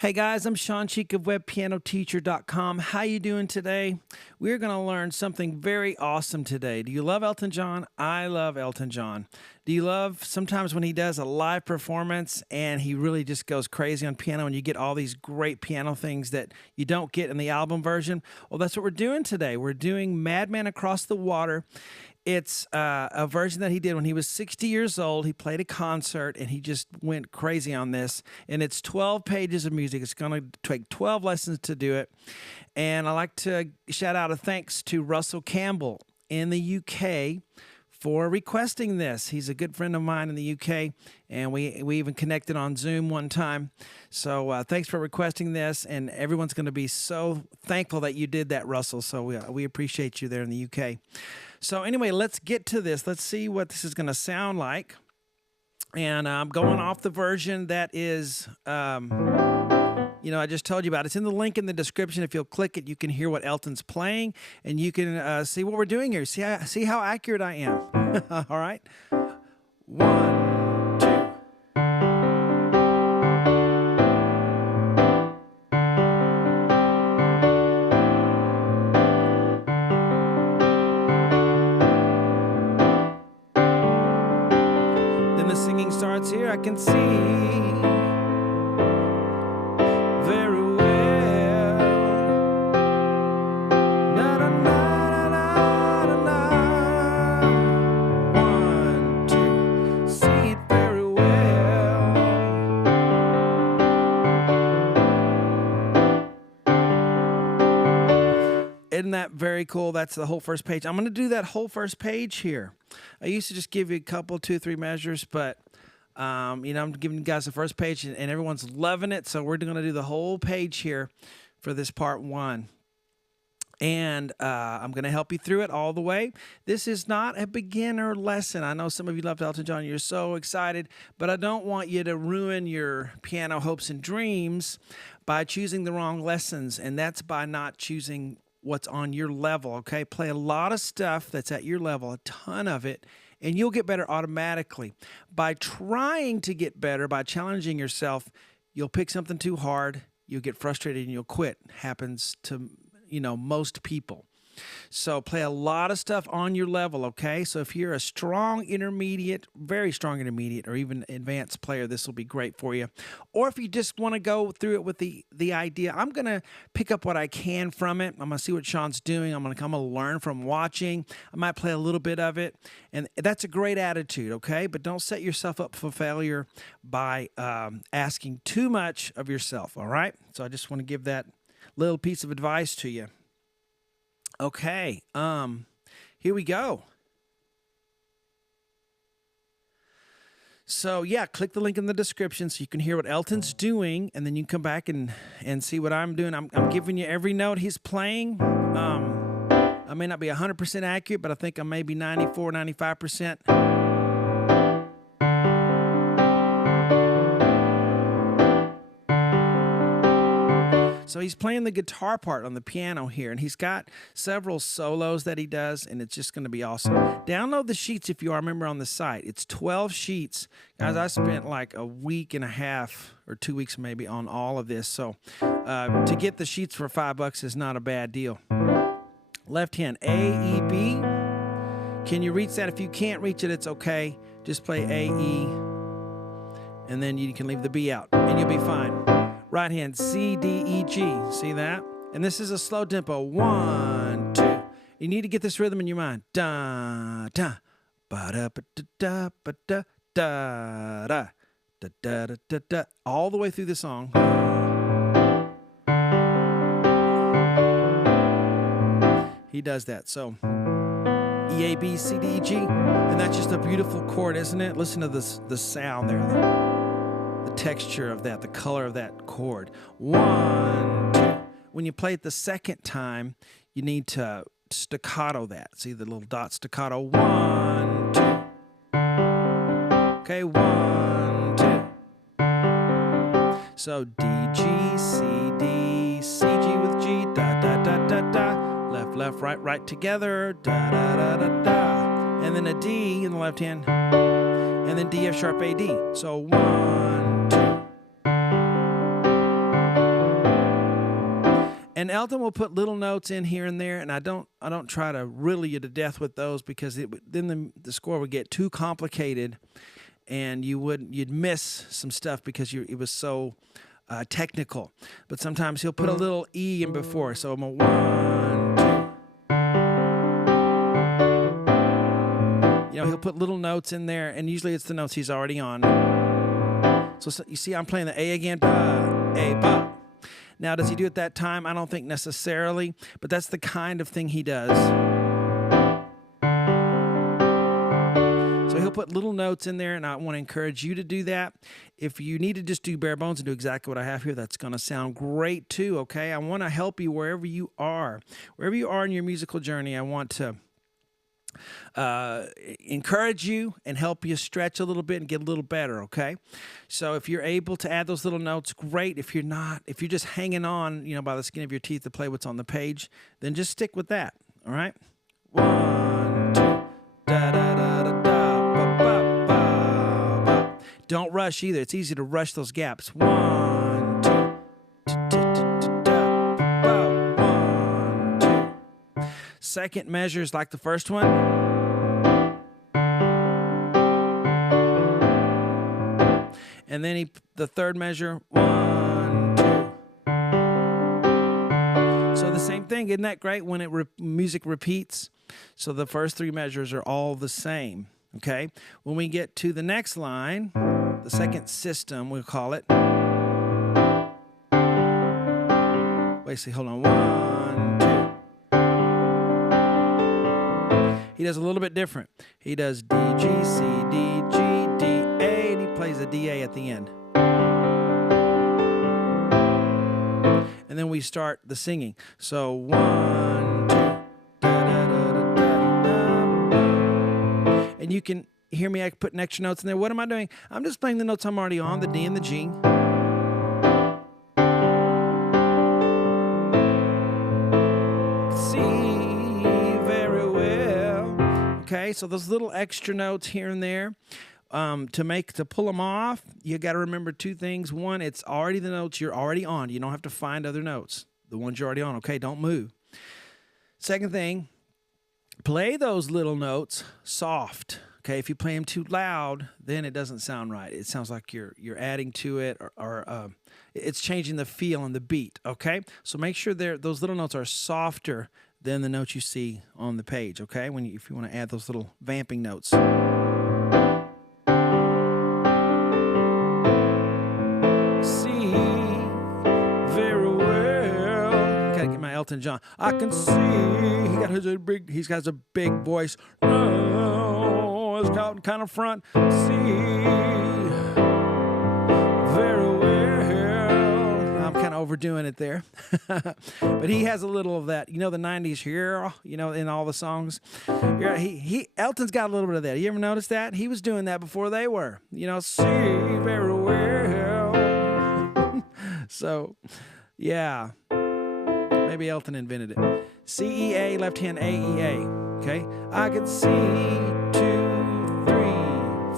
Hey guys, I'm Shawn Cheek of WebPianoTeacher.com. How you doing today? We're going to learn something very awesome today. Do you love Elton John? I love Elton John. Do you love sometimes when he does a live performance and he really just goes crazy on piano and you get all these great piano things that you don't get in the album version? Well, that's what we're doing today. We're doing Madman Across the Water. It's a version that he did when he was 60 years old. He played a concert, and he just went crazy on this. And it's 12 pages of music. It's going to take 12 lessons to do it. And I like to shout out a thanks to Russell Campbell in the UK for requesting this. He's a good friend of mine in the UK, and we even connected on Zoom one time. So thanks for requesting this, and everyone's going to be so thankful that you did that, Russell. So we appreciate you there in the UK. So anyway, let's get to this. Let's see what this is going to sound like. And I'm going off the version that is, I just told you about. It's in the link in the description. If you'll click it, you can hear what Elton's playing, and you can see what we're doing here. See how accurate I am. All right. 1, 2. The singing starts here. I can see very well. Na na na na na na. 1, 2. See it very well. Isn't that very cool? That's the whole first page. I'm going to do that whole first page here. I used to just give you a couple, 2, 3 measures, but, I'm giving you guys the first page, and everyone's loving it, so we're going to do the whole page here for this part 1. And I'm going to help you through it all the way. This is not a beginner lesson. I know some of you love Elton John. You're so excited, but I don't want you to ruin your piano hopes and dreams by choosing the wrong lessons, and that's by not choosing what's on your level, okay? Play a lot of stuff that's at your level, a ton of it, and you'll get better automatically. By trying to get better, by challenging yourself, you'll pick something too hard, you'll get frustrated, and you'll quit. Happens to, most people. So play a lot of stuff on your level, okay? So if you're a strong intermediate, very strong intermediate, or even advanced player, this will be great for you. Or if you just want to go through it with the idea, I'm going to pick up what I can from it. I'm going to see what Shawn's doing. I'm going to learn from watching. I might play a little bit of it. And that's a great attitude, okay? But don't set yourself up for failure by asking too much of yourself, all right? So I just want to give that little piece of advice to you. Okay, here we go. So, yeah, click the link in the description so you can hear what Elton's doing, and then you can come back and see what I'm doing. I'm giving you every note he's playing. I may not be 100% accurate, but I think I may be 94, 95%. So he's playing the guitar part on the piano here, and he's got several solos that he does, and it's just going to be awesome. Download the sheets if you are a member on the site. It's 12 sheets. Guys, I spent like a week and a half or 2 weeks maybe on all of this. So to get the sheets for $5 is not a bad deal. Left hand, A, E, B. Can you reach that? If you can't reach it, it's okay. Just play A, E, and then you can leave the B out, and you'll be fine. Right hand, C, D, E, G. See that? And this is a slow tempo. 1, 2. You need to get this rhythm in your mind. Da, da, ba, da, ba, da, ba, da, da, da, da, da, da, da, da. All the way through the song. He does that. So, E, A, B, C, D, E, G. And that's just a beautiful chord, isn't it? Listen to this, the sound there. The texture of that, the color of that chord. 1, 2. When you play it the second time, you need to staccato that. See the little dot staccato. 1, 2. Okay, 1, 2. So D, G, C, D, C, G with G, da, da, da, da, da. Left, left, right, right together, da, da, da, da, da. And then a D in the left hand. And then D, F sharp, A, D. So 1, 2. And Elton will put little notes in here and there, and I don't try to riddle you to death with those because then the score would get too complicated, and you'd miss some stuff because it was so technical. But sometimes he'll put a little E in before, so I'm a 1, 2. You know, he'll put little notes in there, and usually it's the notes he's already on. So you see, I'm playing the A again, ba, A, ba. Now, does he do it that time? I don't think necessarily, but that's the kind of thing he does. So he'll put little notes in there, and I want to encourage you to do that. If you need to just do bare bones and do exactly what I have here, that's going to sound great too, okay? I want to help you wherever you are. Wherever you are in your musical journey, I want to encourage you and help you stretch a little bit and get a little better, okay? So if you're able to add those little notes, great. If you're not, if you're just hanging on, you know, by the skin of your teeth to play what's on the page, then just stick with that, all right? 1, 2, da da da da da, ba ba ba ba. Don't rush either. It's easy to rush those gaps. 1, 2, da da da da ba ba. 1, 2. Second measure is like the first one. And then the third measure, 1, 2. So the same thing, isn't that great when music repeats? So the first 3 measures are all the same, okay? When we get to the next line, the second system, we'll call it. Wait, see, hold on, 1, 2. He does a little bit different. He does D, G, C, D, G, D, A, and he plays a D, A at the end. And then we start the singing. So 1, 2, da, da, da, da, da, da. And you can hear me, I put extra notes in there. What am I doing? I'm just playing the notes I'm already on, the D and the G. Okay, so those little extra notes here and there, to pull them off, you got to remember 2 things. One, it's already the notes you're already on. You don't have to find other notes. The ones you're already on, okay, don't move. Second thing, play those little notes soft. Okay, if you play them too loud, then it doesn't sound right. It sounds like you're adding to it, or it's changing the feel and the beat. Okay, so make sure those little notes are softer than the notes you see on the page, okay? If you want to add those little vamping notes. See very well. Gotta get my Elton John. I can see. He's got a big voice. Oh, it's out kind of front. See very well. I'm kind of overdoing it there. But he has a little of that. You know, the 90s here, you know, in all the songs. Yeah, Elton's got a little bit of that. You ever notice that? He was doing that before they were. You know, see very well. So, yeah. Maybe Elton invented it. C, E, A, left hand, A, E, A. Okay? I can see 2, 3,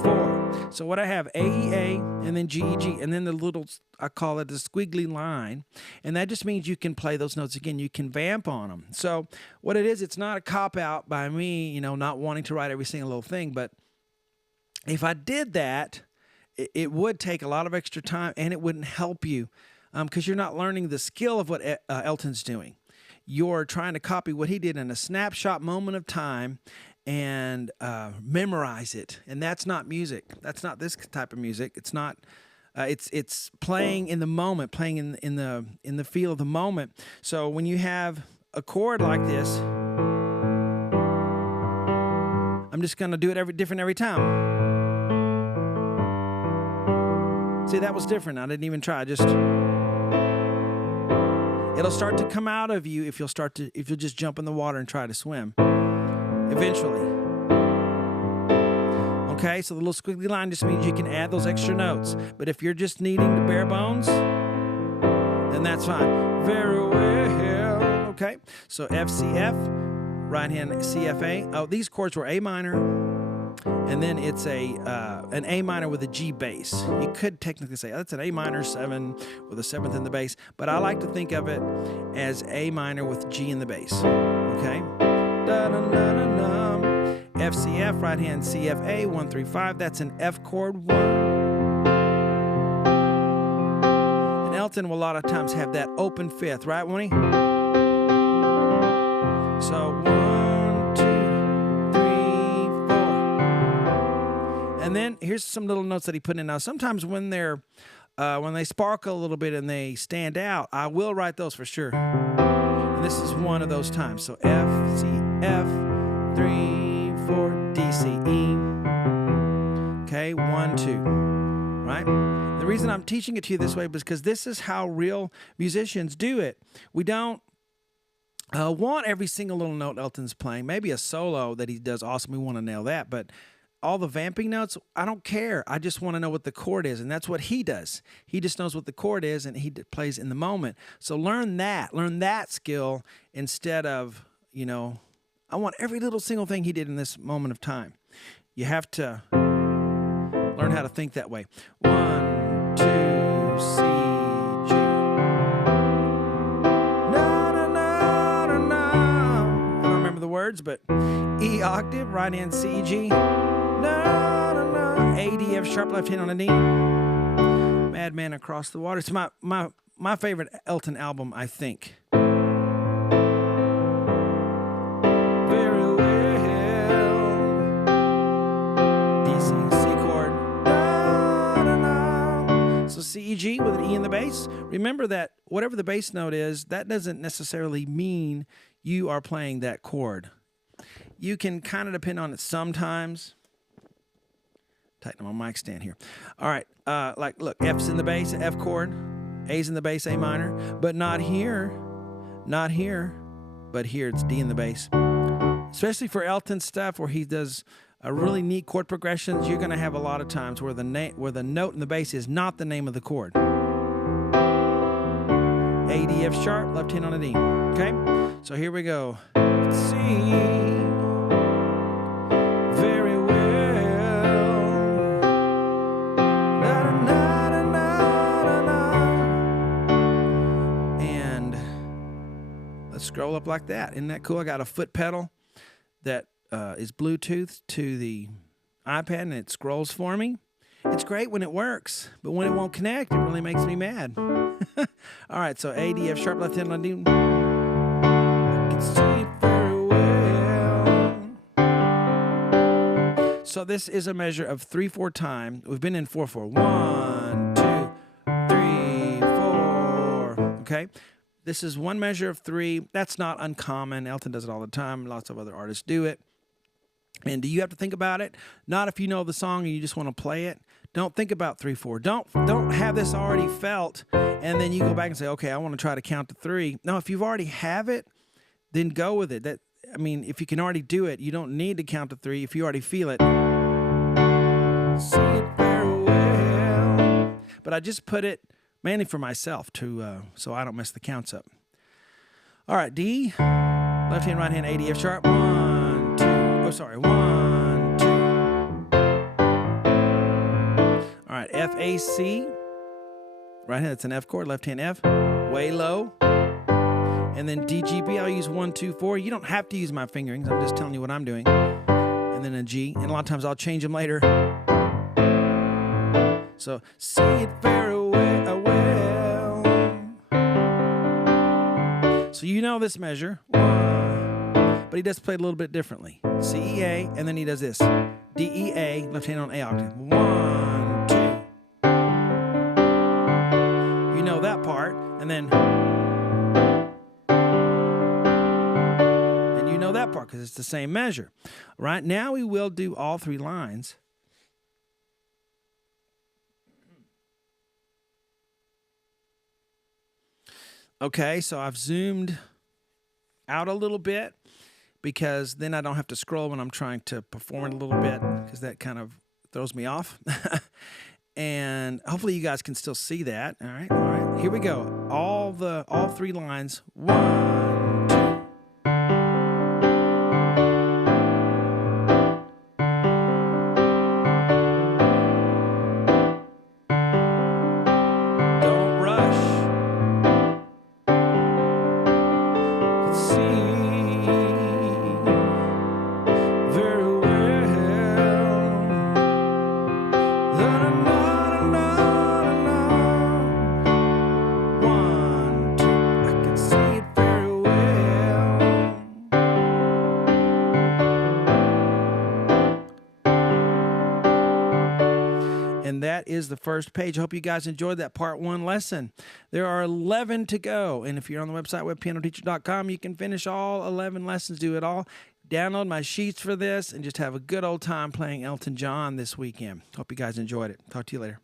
4. So what I have, A, E, A, and then G, E, G, and then the little, I call it the squiggly line, and that just means you can play those notes again. You can vamp on them. So what it is, it's not a cop-out by me, you know, not wanting to write every single little thing, but if I did that, it would take a lot of extra time, and it wouldn't help you because you're not learning the skill of what Elton's doing. You're trying to copy what he did in a snapshot moment of time and memorize it, and that's not music. That's not this type of music. It's not. It's playing in the moment, playing in the feel of the moment. So when you have a chord like this, I'm just gonna do it different every time. See, that was different. I didn't even try. It'll start to come out of you if you'll just jump in the water and try to swim. Eventually. Okay, so the little squiggly line just means you can add those extra notes. But if you're just needing the bare bones, then that's fine. Very well. Okay, so F, C, F, right hand C, F, A. Oh, these chords were A minor, and then it's an A minor with a G bass. You could technically say that's an A minor 7 with a 7th in the bass, but I like to think of it as A minor with G in the bass. Okay? F, C, F, right hand, C, F, A, 1, 3, 5. That's an F chord 1. And Elton will a lot of times have that open 5th, right, won't he? So 1, 2, 3, 4. And then here's some little notes that he put in. Now, sometimes when they sparkle a little bit and they stand out, I will write those for sure. And this is one of those times. So F, C, F, 3, 4, D, C, E. Okay, 1, 2. Right? The reason I'm teaching it to you this way is because this is how real musicians do it. We don't want every single little note Elton's playing. Maybe a solo that he does awesome. We want to nail that. But all the vamping notes, I don't care. I just want to know what the chord is. And that's what he does. He just knows what the chord is and he plays in the moment. So learn that. Learn that skill instead of, I want every little single thing he did in this moment of time. You have to learn how to think that way. 1, 2, C, G. Na, na, na, na, na. I don't remember the words, but E octave, right hand, C, G. Na, na, na. A, D, F sharp, left hand on a D. Madman Across the Water. It's my favorite Elton album, I think. C, E, G with an E in the bass. Remember that whatever the bass note is, that doesn't necessarily mean you are playing that chord. You can kind of depend on it sometimes. Tighten my mic stand here. All right, look, F's in the bass, F chord, A's in the bass, A minor, but not here, but here it's D in the bass. Especially for Elton stuff where he does really neat chord progressions, you're going to have a lot of times where the note in the bass is not the name of the chord. A, D, F sharp, left hand on a D. Okay? So here we go. C, very well. Na, na, na, na, na. And let's scroll up like that. Isn't that cool? I got a foot pedal that is Bluetooth to the iPad and it scrolls for me. It's great when it works, but when it won't connect, it really makes me mad. All right, so A, D, F sharp, left hand on D. I can see it very well. So this is a measure of 3/4 time. We've been in 4/4. 1, 2, 3, 4. Okay. This is one measure of 3. That's not uncommon. Elton does it all the time. Lots of other artists do it. And do you have to think about it? Not if you know the song and you just want to play it. Don't think about 3/4. Don't have this already felt and then you go back and say, okay, I want to try to count to 3. No, if you've already have it, then go with it. If you can already do it, you don't need to count to 3 if you already feel it. See it very well. But I just put it mainly for myself so I don't mess the counts up. All right, D, left hand, right hand, A, D, F sharp. 1, 2. Oh, sorry, 1, 2. All right, F, A, C. Right hand, that's an F chord. Left hand, F, way low. And then D, G, B. I'll use 1, 2, 4. You don't have to use my fingerings. I'm just telling you what I'm doing. And then a G. And a lot of times I'll change them later. So, see it very well. So you know this measure, but he does play it a little bit differently. C, E, A, and then he does this. D, E, A, left hand on A octave. 1, 2. You know that part, and then you know that part because it's the same measure. Right now we will do all 3 lines. Okay, so I've zoomed out a little bit because then I don't have to scroll when I'm trying to perform it a little bit because that kind of throws me off. And hopefully you guys can still see that. All right. Here we go. All 3 lines. 1, 2. One, two, I can see it very well. And that is the first page. I hope you guys enjoyed that part 1 lesson. There are 11 to go. And if you're on the website, webpianoteacher.com, you can finish all 11 lessons, do it all. Download my sheets for this and just have a good old time playing Elton John this weekend. Hope you guys enjoyed it. Talk to you later.